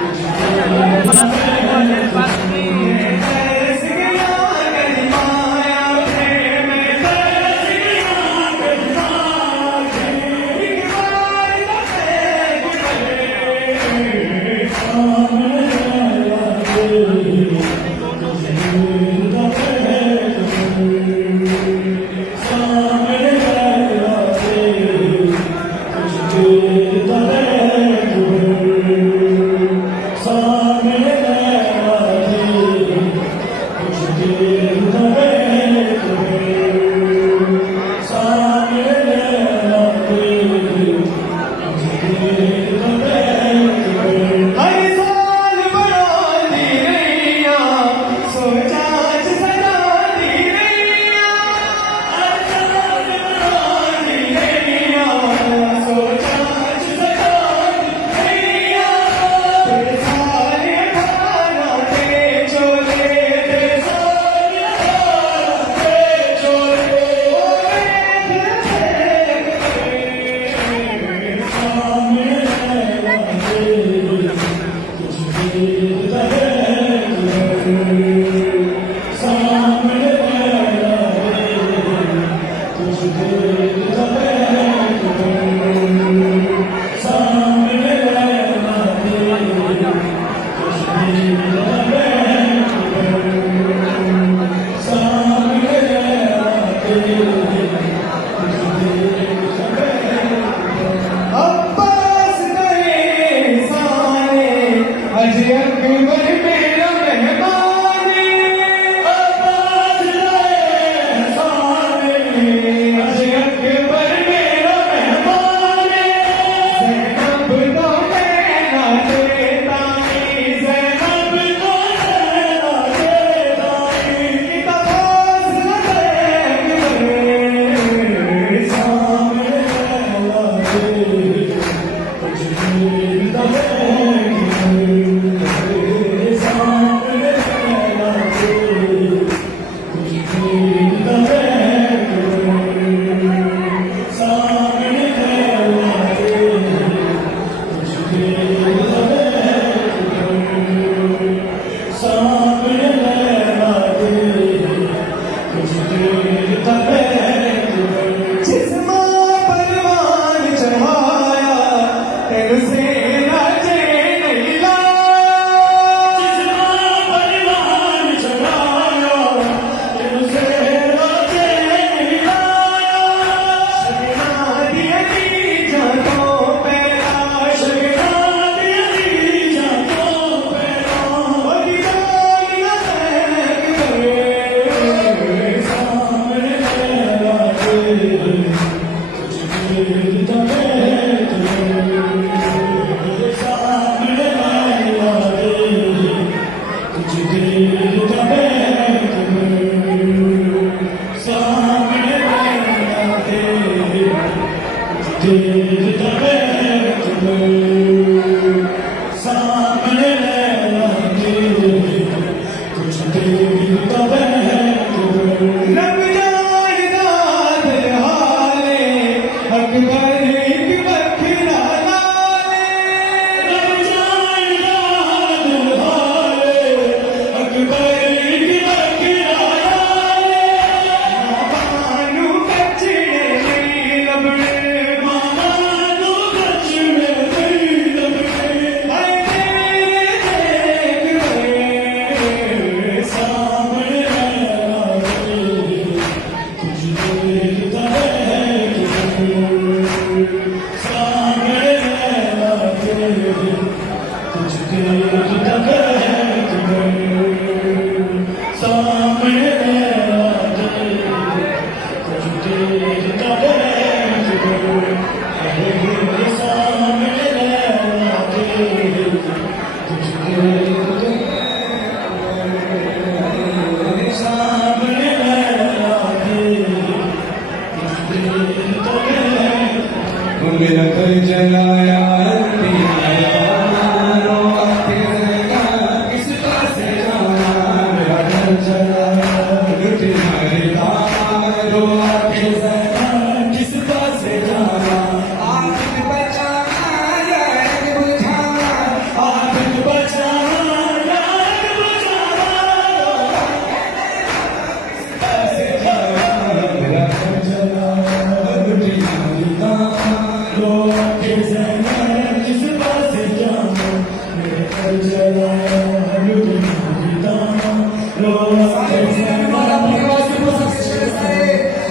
सामने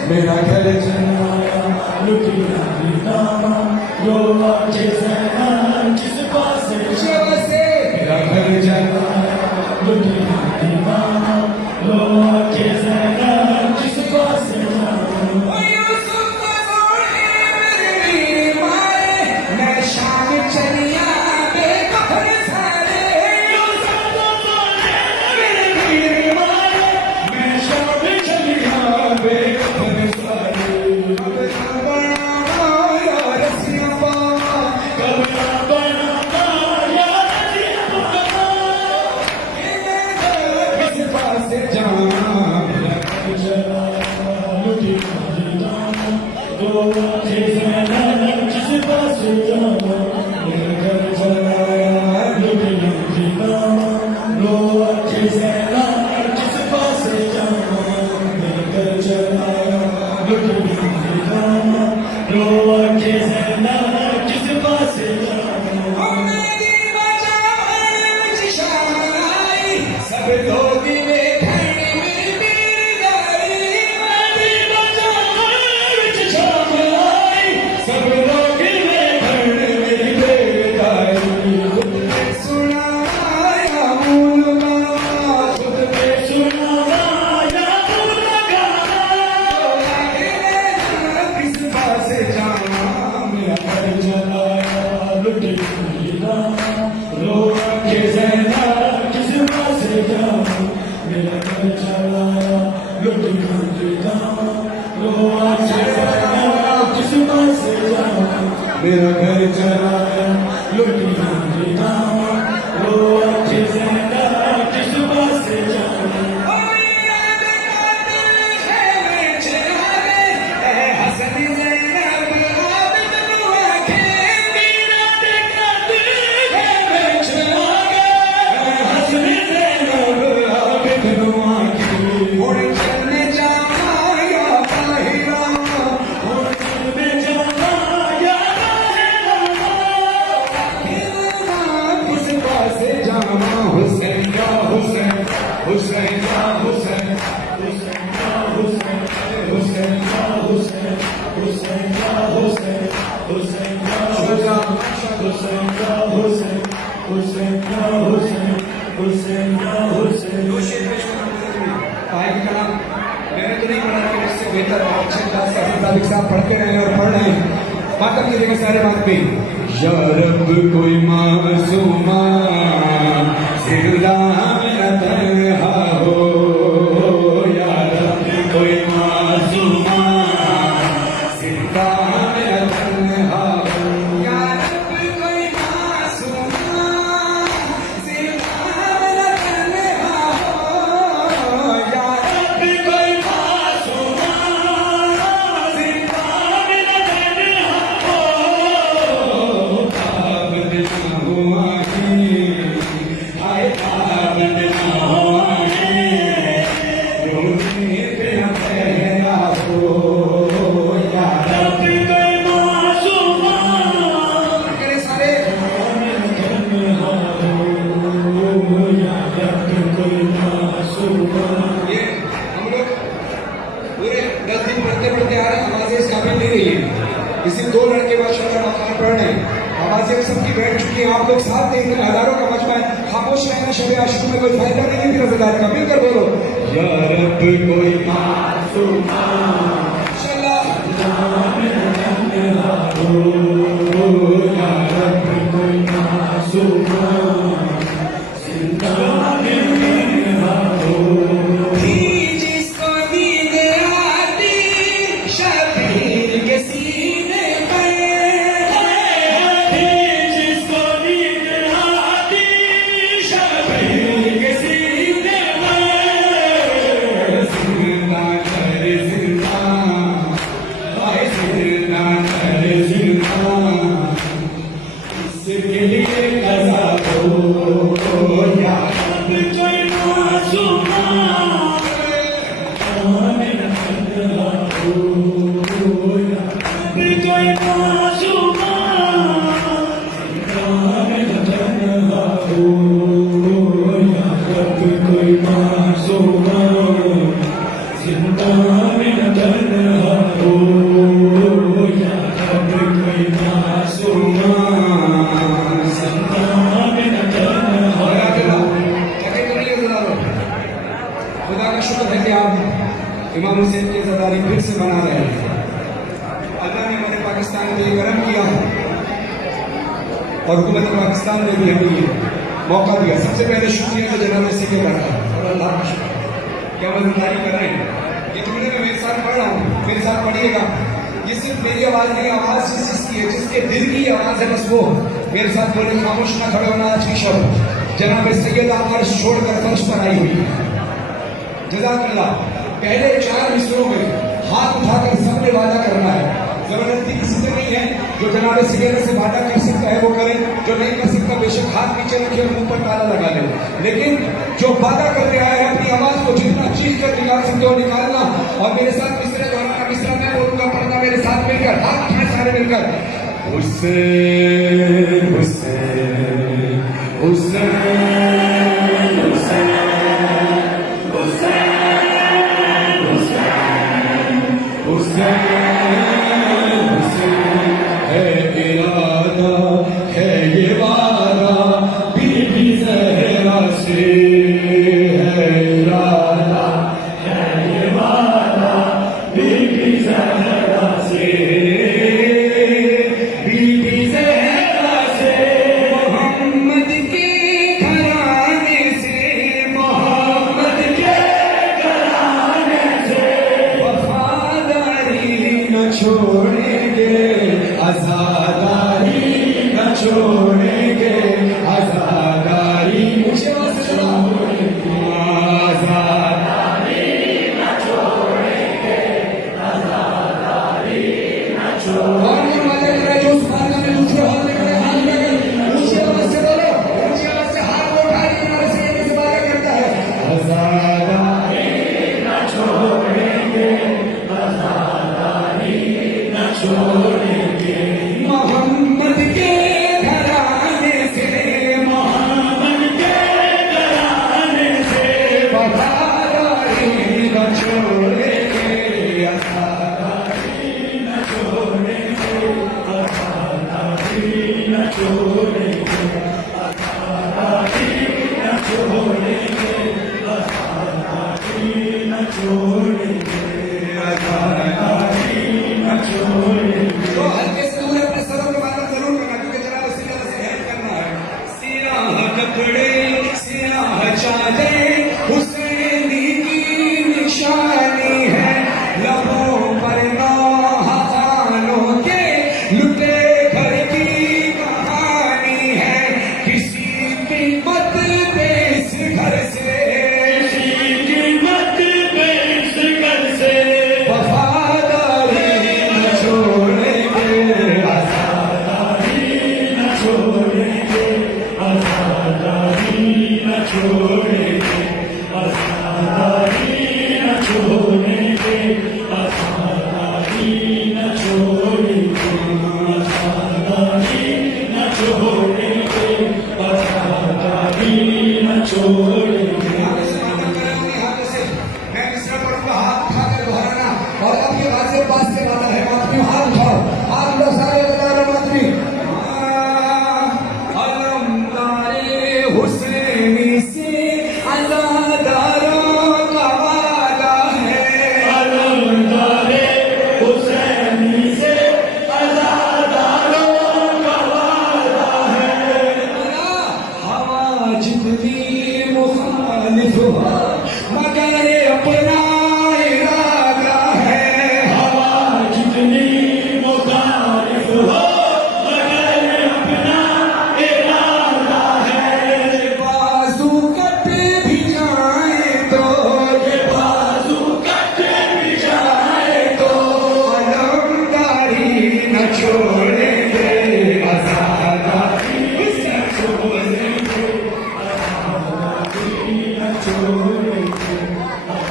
मेरा घर चलाया लुटिया दीदाना रोवा के ज़रा किस पास से मेरा घर चलाया लुटिया दीदाना रोवा के ज़रा किस पास मेरा घर चलाया लुटिया दीदाना रोवा के ज़रा किस पास मैंने तो नहीं पढ़ा कि इससे बेहतर साहब पढ़ते रहे और पढ़ रहे हैं। बात अपनी जगह सारे बात पे या रब कोई मासूमा सिरला तन्हा हो या रब कोई मासूमा सिरला तन्हा हो या रब कोई मासूमा सिरला तन्हा हो या रब कोई मासूमा सिरला तन्हा हो आबद ना हुआ किसी दो लड़के माशाल्लाह मकान पढ़ रहे हैं, आवाजें सबकी बैठ चुकी हैं, आप लोग साथ देख रहे हैं, हजारों का मजमा है। खामोश रहना शबे आशिक में कोई फायदा नहीं है, रज़ादार का मिलकर बोलो या रब कोई मासूमा इंशाल्लाह या रब कोई मासूमा Oh तारीख फिर से मना रहे हैं। अल्लाह ने हमारे पाकिस्तान पे ये करम किया और हुकूमत पाकिस्तान ने भी हमें ये मौका दिया। सबसे पहले शुक्रिया तो जनाब सीखे का था और अल्लाह का शुक्र क्या मददगारी कर रहे हैं। ये तुमने मैं मेरे साथ पढ़ रहा हूँ, मेरे साथ पढ़िएगा। ये सिर्फ मेरी आवाज नहीं, आवाज जिसकी है, जिसके दिल की आवाज है, बस वो मेरे साथ बोले। खामोश ना खड़े होना आज की शब्द जनाब सैयद अर्श छोड़कर फर्श पर आई हुई। जज़ाकल्लाह। पहले 4 मिसरों में हाथ उठाकर सबने वादा करना है। जबरदस्ती किसी से नहीं है। जो जनाब सैयद से वादा कर सकता है वो करे, जो नहीं कर सकता बेशक हाथ नीचे रखे और मुंह पर ताला लगा ले। लेकिन जो वादा करके आया है अपनी आवाज को जितना चीज कर निकाल सकते हो निकालना। और मेरे साथ मिसरे दोहराना, मिसरा मैं बोलूंगा, पढ़ना मेरे साथ मिलकर, हाथ उठाए सारे मिलकर। हुसैन हुसैन हुसैन छोड़ेंगे आजादारी न छोड़ेंगे आजादारी आजादारी न छोड़ेंगे आजादारी न छोड़ेंगे। जो उस बात में दूसरे हाथ में खड़े हाथ में ऊंची आवाज से बोलो, ऊंची आवाज से हाथ उठाइए। हमारे से वादा करता है आजादारी न छोड़ेंगे छोड़ेंगे। मोहम्मद के घराने से, मोहम्मद के घराने से वफादारी न छोड़ेंगे आजादारी न छोड़ेंगे आजादारी न छोड़ेंगे आजादारी न छोड़ेंगे आजादारी न छोड़ेंगे आजादारी तो हल्के से दूर अपने सरों के बारे में जरूर करना, क्योंकि जनाब सीधा से हेल्प करना है। सियाह कपड़े सियाह चादर हुसैनी की निशानी है। लबों पर नौहानों के लुटे घर की कहानी है। किसी कीमत पे इस घर से, किसी कीमत पे इस घर से मगर अपना इरादा है। हवा जितनी मुखालिफ हो मगर अपना इरादा है। बाजू कट भी जाए तो, ये बाजू कट भी जाए तो अलमदारी न छोड़ेंगे आजादारी न छोड़ेंगे आजादारी न छोड़ेंगे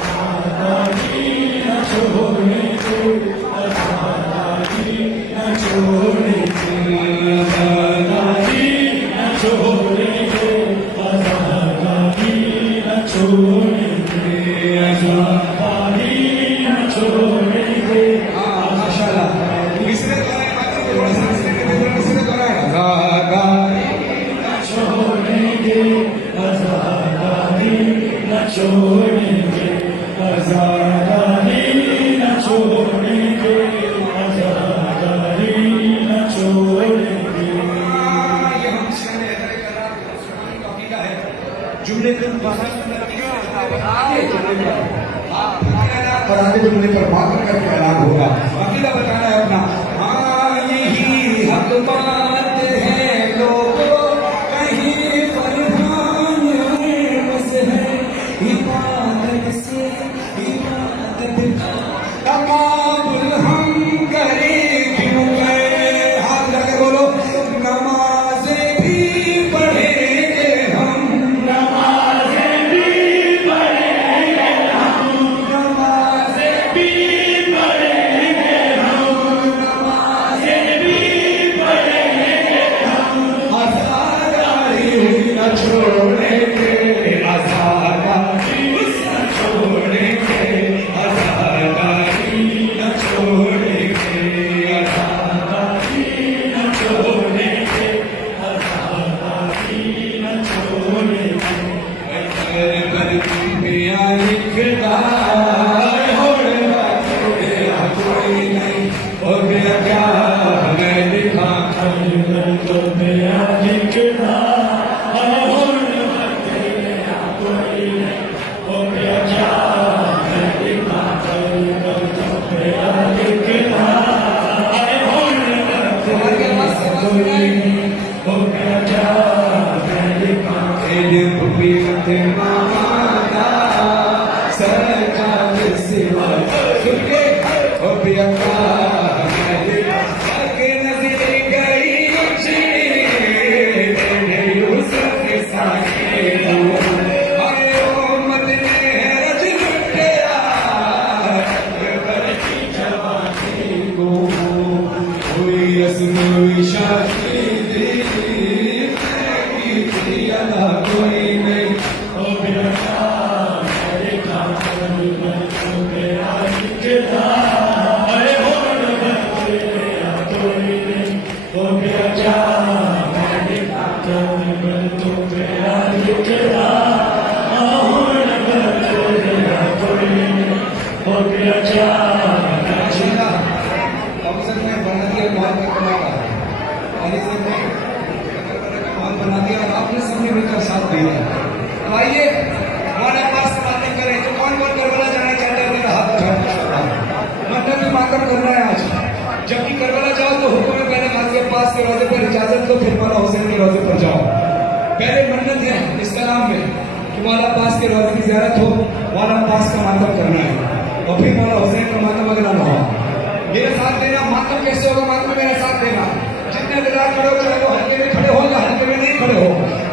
आजादारी न छोड़ेंगे आजादारी न छोड़ेंगे आजादारी न छोड़ेंगे आजादारी न छोड़ेंगे आजादारी न छोड़ेंगे। माशाल्लाह इसने थोड़ा सा इसने आजादारी न छोड़ेंगे आजादारी न छोड़ेंगे आजादारी न छोड़ेंगे। जुमले को आगे जुमले पर और आगे जुमले पर मात्र करके ऐलान होगा। अकेला बताना है अपना। हाँ यही हक बात है लोगों, कहीं पर भान बस है इबादत से इबादत का तकाबुल हम करें क्यों करें। हाथ लगे बोलो नमाज़ें भी पढ़ेंगे हम, नमाज़ें भी पढ़ेंगे हम, नमाज़ें भी पढ़ेंगे हम, नमाज़ें भी पढ़ेंगे हम। आज़ादारी न छोड़ेंगे, आज़ादारी न छोड़ेंगे, आज़ादारी न छोड़ेंगे, आज़ादारी न छोड़ेंगे, आज़ादारी न छोड़ेंगे। कर पिया लिखता होड़ा कोई नहीं, हो गया क्या मैं लिखा तो पिया लिखता कोई नहीं बना दिया और आपने सबने मिलकर साथ दिया। तो आइए हमारे पास बातें करें। जो कौन कौन करबला जाना चाहते हैं मेरा हाथ उठाओ। मंदिर में मातम करना है आज। जब भी करबला जाओ तो हुक्म है पहले खासिया पास के रोजे पर इजाजत लो, फिर मौला हुसैन के रोजे पर जाओ। पहले मन्नत है इस्लाम में कि मौला पास के रोजे की ज़ियारत हो, मौला पास का मातम करना है और फिर मौला हुसैन का मातम अगला ना हो। मेरे साथ देना। मातम कैसे होगा? मातम मेरे साथ देना। जितने दिलार खड़े हो चाहे वो हल्के में खड़े हो या हल्के में नहीं खड़े हो,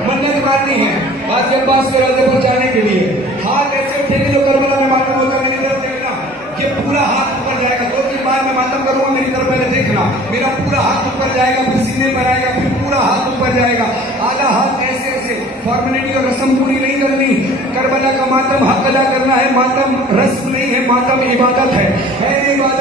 मन्नत मारनी है आज के पास के रोजे पर जाने के लिए। हाथ ऐसे उठेंगे जो करबला में मातम होता है, मेरी तरफ देखना। ये पूरा हाथ ऊपर जाएगा। 2-3 बार मैं मातम करूंगा, मेरी तरफ पहले देखना। मेरा पूरा हाथ ऊपर जाएगा, फिर सीने पर आएगा, फिर पूरा हाथ ऊपर जाएगा। आधा हाथ ऐसे ऐसे। फॉर्मेलिटी और रस्म पूरी नहीं करनी। करबला का मातम हक अदा करना है। मातम रस्म नहीं है, मातम इबादत है इबादत।